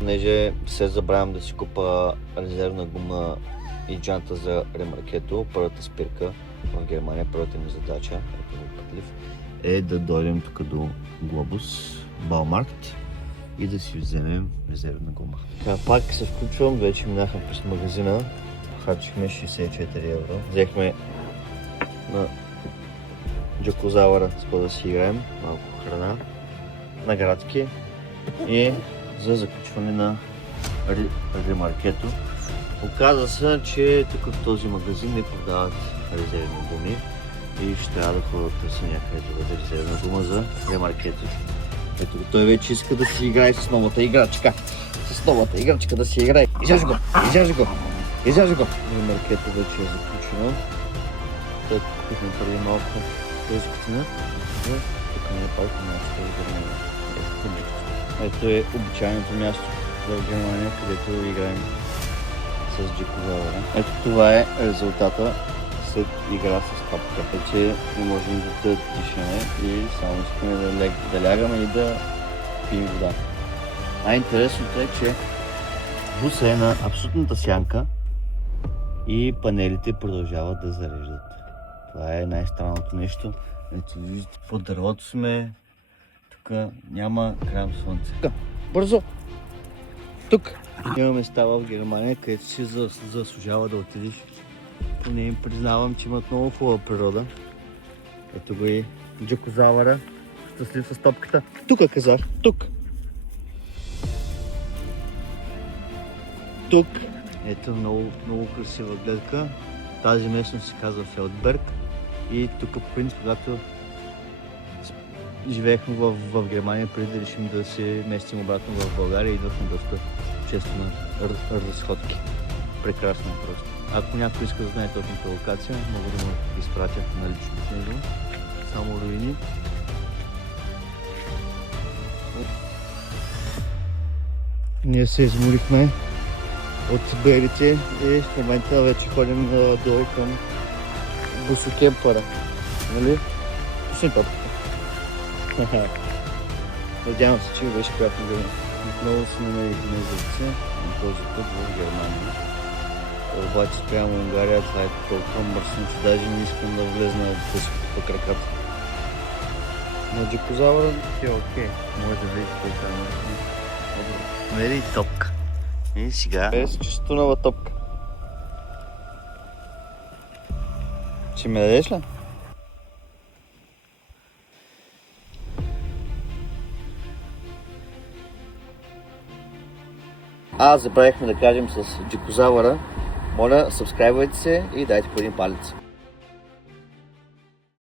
Понеже се забравям да си купа резервна гума и джанта за ремаркето, първата спирка в Германия, първата ми задача, ако е пътлив, е да дойдем тук до Глобус, Баумаркт и да си вземем резервна гума. Така, пак се включвам, вече минахме през магазина, харчихме 64 евро. Взехме на Джакозавъра, за да си играем малко храна, наградки и за заключване на ремаркето. Оказва се, че тук в този магазин не продават резервни гуми и ще трябва да ходя да търся някъде да бъде резервна гума за ремаркето. Ето го, той вече иска да си играе с новата играчка. С новата играчка да си играе. Изяж го! Изяж го! Изяж го! Ремаркето вече е заключено. Тъй купихме преди малко този кутина. Тук не е пак място за него. Ето е обичайното място в Германия, където играем с Джакозавъра. Ето това е резултата след игра с топка. Вече не можем да дишаме и само искаме да лягаме и да пием вода. Най-интересното е, че буса е на абсолютната сянка и панелите продължават да зареждат. Това е най-странното нещо. Ето виждате, под дървото сме. Тук няма грам слънце. Бързо! Тук! Има места в Германия, където си заслужава да отидеш. Не им признавам, че имат много хубава природа. Ето го и Джакозавъра, щастлив с топката. Тук казах, тук! Тук! Ето много красива гледка. Тази местност се казва Фелдберг. И тук по принцип, когато живеехме в Германия, преди да решим да се местим обратно в България, идвахме доста често на разходки. Прекрасно е просто. Ако някой иска да знае точната локация, мога да му изпратя на лично с него. Само руини. Ние се изморихме от берите и в момента вече ходим долу към бусокемпъра. Нали? Пусни топката. Надявам се, че ви беше приятно да отново се намерихме за на този път в Германия. Обаче спрямо Унгария това е толкова мръсно, че даже не искам да влезна да си по краката. На Джакозавъра е окей. Може да видите колко е мръсно. Намери и топка. И сега е с чисто нова топка. Ще ме дадеш ли? Забравихме да кажем с Джакозавъра. Моля, сабскрайбвайте се и дайте по един палец.